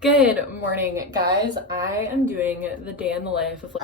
Good morning, guys. I am doing the day in the life of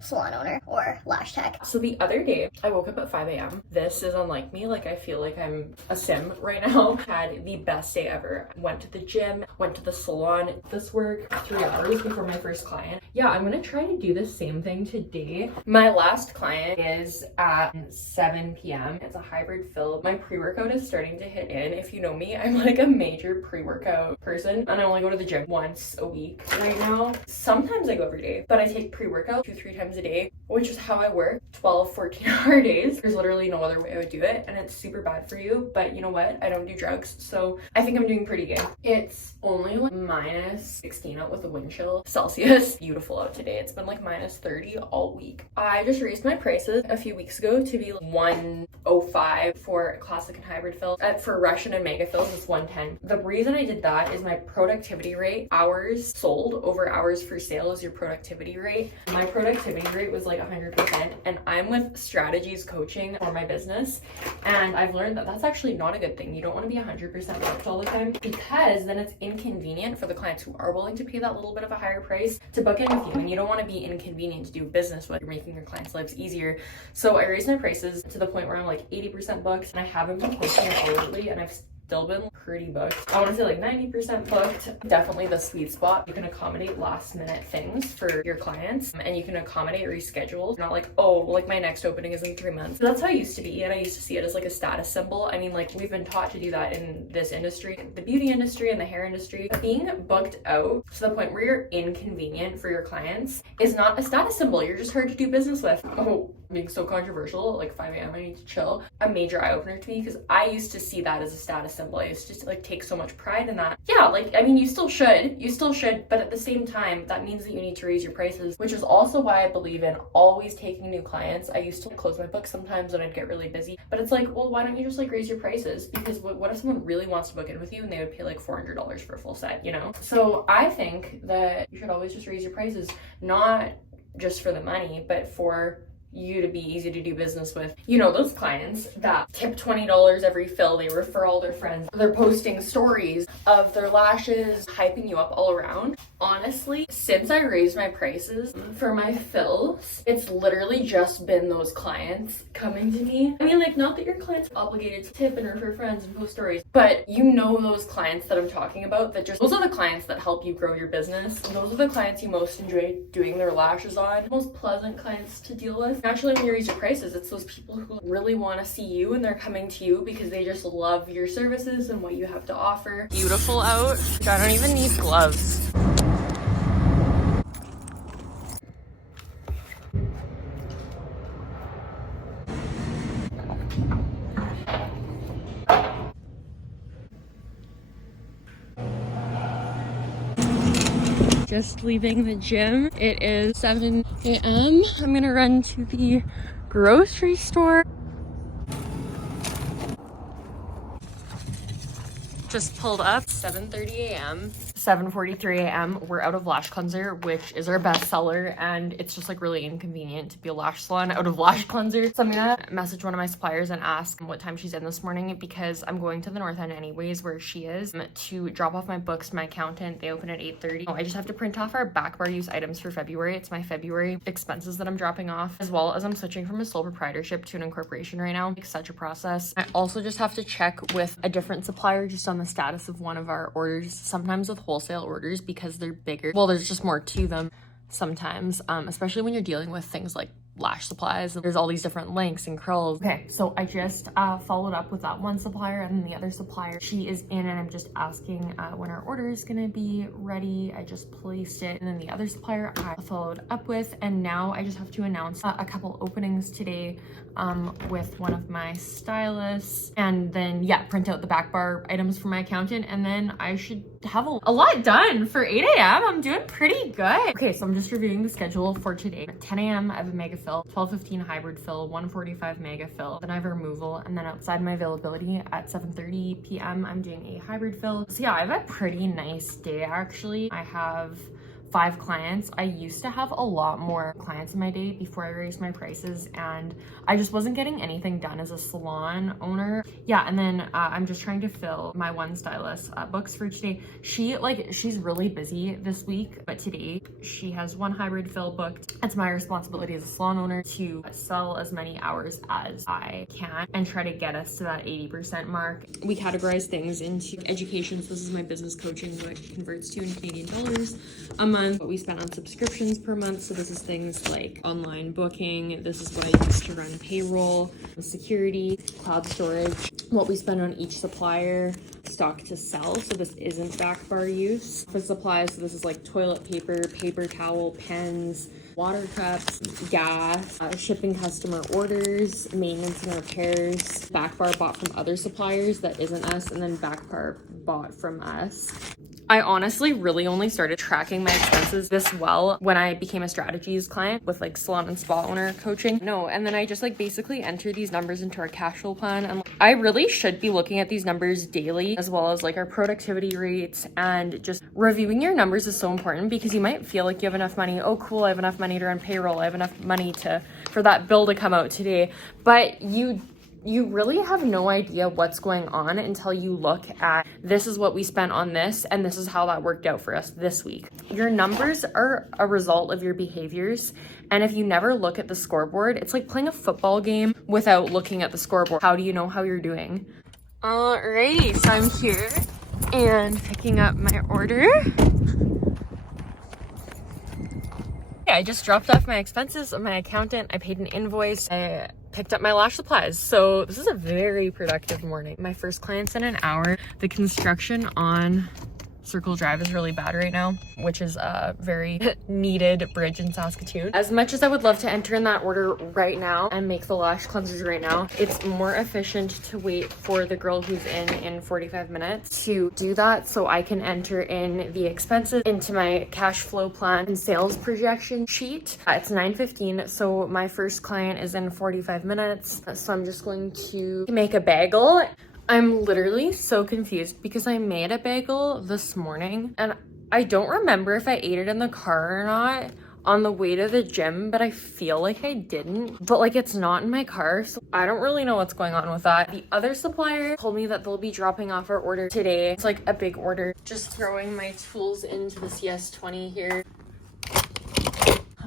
salon owner or lash tech. So the other day, I woke up at 5 a.m. This is unlike me. Like, I feel like I'm a sim right now. Had the best day ever. Went to the gym, went to the salon. This work 3 hours before my first client. Yeah, I'm gonna try to do the same thing today. My last client is at 7 p.m. It's a hybrid fill. My pre-workout is starting to hit in. If you know me, I'm like a major pre-workout person, and I only go to the gym once a week right now. Sometimes I go every day, but I take pre-workout 2-3 times a day, which is how I work 12-14 hour days. There's literally no other way I would do it, and it's super bad for you, but you know what, I don't do drugs, so I think I'm doing pretty good. It's only like -16 out with a wind chill Celsius. Beautiful out today. It's been like -30 all week. I just raised my prices a few weeks ago to be $105 for classic and hybrid fills. For Russian and mega fills it's $110. The reason I did that is my productivity rate, hours sold over hours for sale, is your productivity rate. My productivity rate was like 100%, and I'm with Strategies Coaching for my business, and I've learned that that's actually not a good thing. You don't want to be 100% booked all the time, because then it's inconvenient for the clients who are willing to pay that little bit of a higher price to book in with you, and you don't want to be inconvenient to do business with. You're making your clients' lives easier. So I raised my prices to the point where I'm like 80% booked, and I haven't been posting it hourly, and I've still been pretty booked. I want to say like 90% booked. Definitely the sweet spot. You can accommodate last minute things for your clients, and you can accommodate reschedules. Not like, oh, like my next opening is in 3 months. That's how I used to be, and I used to see it as like a status symbol. I mean, like, we've been taught to do that in this industry, the beauty industry and the hair industry. Being booked out to the point where you're inconvenient for your clients is not a status symbol. You're just hard to do business with. Oh, being so controversial, like 5 a.m. I need to chill. A major eye opener to me, because I used to see that as a status symbol. I used to like take so much pride in that. Yeah, like, I mean, you still should, but at the same time, that means that you need to raise your prices, which is also why I believe in always taking new clients. I used to close my book sometimes when I'd get really busy, but it's like, well, why don't you just like raise your prices? Because what if someone really wants to book in with you and they would pay like $400 for a full set, you know? So I think that you should always just raise your prices, not just for the money, but for you to be easy to do business with. You know, those clients that tip $20 every fill, they refer all their friends, they're posting stories of their lashes, hyping you up all around. Honestly, since I raised my prices for my fills, it's literally just been those clients coming to me. I mean, like, not that your clients are obligated to tip and refer friends and post stories, but you know those clients that I'm talking about, that just, those are the clients that help you grow your business. Those are the clients you most enjoy doing their lashes on, most pleasant clients to deal with. Naturally, when you raise your prices, it's those people who really want to see you, and they're coming to you because they just love your services and what you have to offer. Beautiful out. I don't even need gloves. Just leaving the gym. It is 7 a.m. I'm gonna run to the grocery store. Just pulled up. 7:30 a.m. 7:43 a.m. We're out of lash cleanser, which is our best seller, and it's just like really inconvenient to be a lash salon out of lash cleanser. So I'm gonna message one of my suppliers and ask what time she's in this morning, because I'm going to the north end anyways, where she is, to drop off my books to my accountant. They open at 8:30. I just have to print off our back bar use items for February. It's my February expenses that I'm dropping off, as well as I'm switching from a sole proprietorship to an incorporation right now. It's such a process. I also just have to check with a different supplier just on the status of one of our orders. Sometimes with wholesale orders, because they're bigger, well, there's just more to them sometimes, especially when you're dealing with things like lash supplies. There's all these different lengths and curls. Okay, so I just followed up with that one supplier, and then the other supplier, she is in, and I'm just asking when our order is gonna be ready. I just placed it, and then the other supplier I followed up with, and now I just have to announce a couple openings today with one of my stylists, and then yeah, print out the back bar items for my accountant, and then I should have a lot done for 8 a.m. I'm doing pretty good. Okay, so I'm just reviewing the schedule for today. At 10 a.m. I have a mega fill, 12:15 hybrid fill, 1:45 mega fill, then I have a removal, and then outside my availability at 7:30 p.m. I'm doing a hybrid fill. So yeah, I have a pretty nice day actually. I have 5 clients. I used to have a lot more clients in my day before I raised my prices, and I just wasn't getting anything done as a salon owner. Yeah, and then I'm just trying to fill my one stylist books for today. She's really busy this week, but today she has one hybrid fill booked. It's my responsibility as a salon owner to sell as many hours as I can and try to get us to that 80% mark. We categorize things into education. So this is my business coaching, what it converts to in Canadian dollars a month, what we spend on subscriptions per month. So this is things like online booking. This is what I use to run payroll, security, cloud storage, what we spend on each supplier, stock to sell. So this isn't back bar use. For supplies, so this is like toilet paper, paper towel, pens, water cups, gas, shipping customer orders, maintenance and repairs, back bar bought from other suppliers that isn't us, and then back bar bought from us. I honestly really only started tracking my expenses this well when I became a strategies client with like salon and spa owner coaching. No, and then I just like basically enter these numbers into our cash flow plan, and I really should be looking at these numbers daily, as well as like our productivity rates, and just reviewing your numbers is so important because you might feel like you have enough money. Oh cool, I have enough money to run payroll, I have enough money for that bill to come out today, but you really have no idea what's going on until you look at, this is what we spent on this, and this is how that worked out for us this week. Your numbers are a result of your behaviors, and if you never look at the scoreboard, it's like playing a football game without looking at the scoreboard. How do you know how you're doing? Alright, so I'm here and picking up my order. I just dropped off my expenses of my accountant. I paid an invoice. I picked up my lash supplies. So this is a very productive morning. My first client's in an hour. The construction on Circle Drive is really bad right now, which is a very needed bridge in Saskatoon. As much as I would love to enter in that order right now and make the lash cleansers right now, it's more efficient to wait for the girl who's in 45 minutes to do that, so I can enter in the expenses into my cash flow plan and sales projection sheet. It's 9:15, so my first client is in 45 minutes, so I'm just going to make a bagel. I'm literally so confused because I made a bagel this morning and I don't remember if I ate it in the car or not on the way to the gym, but I feel like I didn't. But like, it's not in my car, so I don't really know what's going on with that. The other supplier told me that they'll be dropping off our order today. It's like a big order. Just throwing my tools into the CS20 here.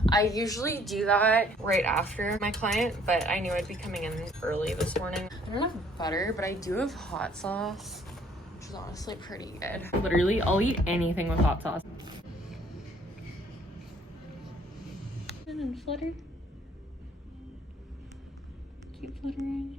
I usually do that right after my client, but I knew I'd be coming in early this morning. I don't have butter, but I do have hot sauce, which is honestly pretty good. Literally, I'll eat anything with hot sauce. And flutter. Keep fluttering.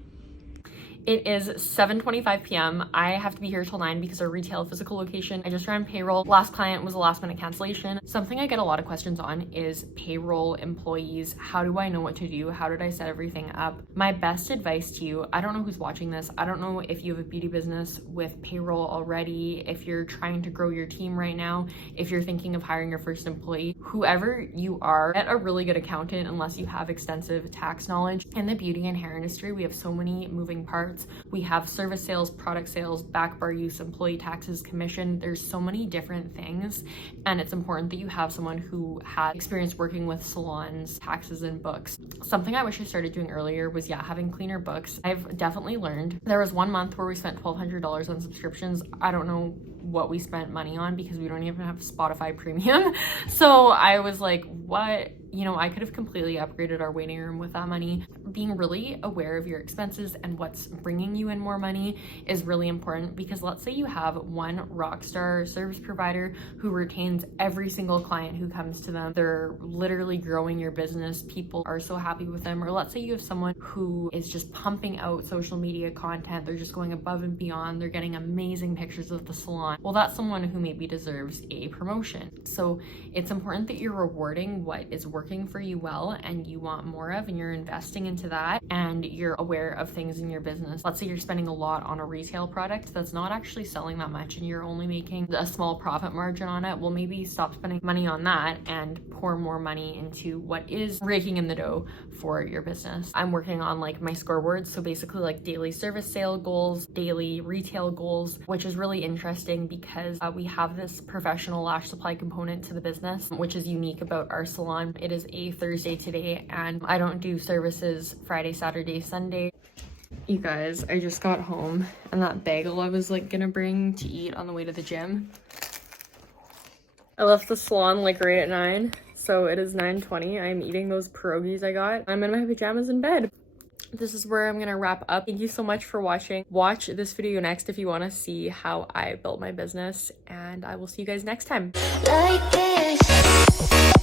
It is 7:25 p.m. I have to be here till 9 because our retail physical location, I just ran payroll. Last client was a last minute cancellation. Something I get a lot of questions on is payroll employees. How do I know what to do? How did I set everything up? My best advice to you, I don't know who's watching this. I don't know if you have a beauty business with payroll already, if you're trying to grow your team right now, if you're thinking of hiring your first employee, whoever you are, get a really good accountant unless you have extensive tax knowledge. In the beauty and hair industry, we have so many moving parts. We have service sales, product sales, back bar use, employee taxes, commission. There's so many different things, and it's important that you have someone who has experience working with salons, taxes, and books. Something I wish I started doing earlier was, having cleaner books. I've definitely learned. There was one month where we spent $1,200 on subscriptions. I don't know what we spent money on because we don't even have Spotify Premium. So I was like, what? I could have completely upgraded our waiting room with that money. Being really aware of your expenses and what's bringing you in more money is really important, because let's say you have one rock star service provider who retains every single client who comes to them. They're literally growing your business. People are so happy with them. Or let's say you have someone who is just pumping out social media content. They're just going above and beyond. They're getting amazing pictures of the salon. Well, that's someone who maybe deserves a promotion. So it's important that you're rewarding what is worth working for you well and you want more of, and you're investing into that, and you're aware of things in your business. Let's say you're spending a lot on a retail product that's not actually selling that much and you're only making a small profit margin on it. Well, maybe stop spending money on that and pour more money into what is raking in the dough for your business. I'm working on like my scoreboards, so basically like daily service sale goals, daily retail goals, which is really interesting because we have this professional lash supply component to the business, which is unique about our salon. It is a Thursday today, and I don't do services Friday, Saturday, Sunday. You guys, I just got home, and that bagel I was like gonna bring to eat on the way to the gym, I left the salon like right at 9, so it is 9:20. I'm eating those pierogies I got. I'm in my pajamas in bed. This is where I'm gonna wrap up. Thank you so much for watching. Watch this video next if you want to see how I built my business, and I will see you guys next time. Like this.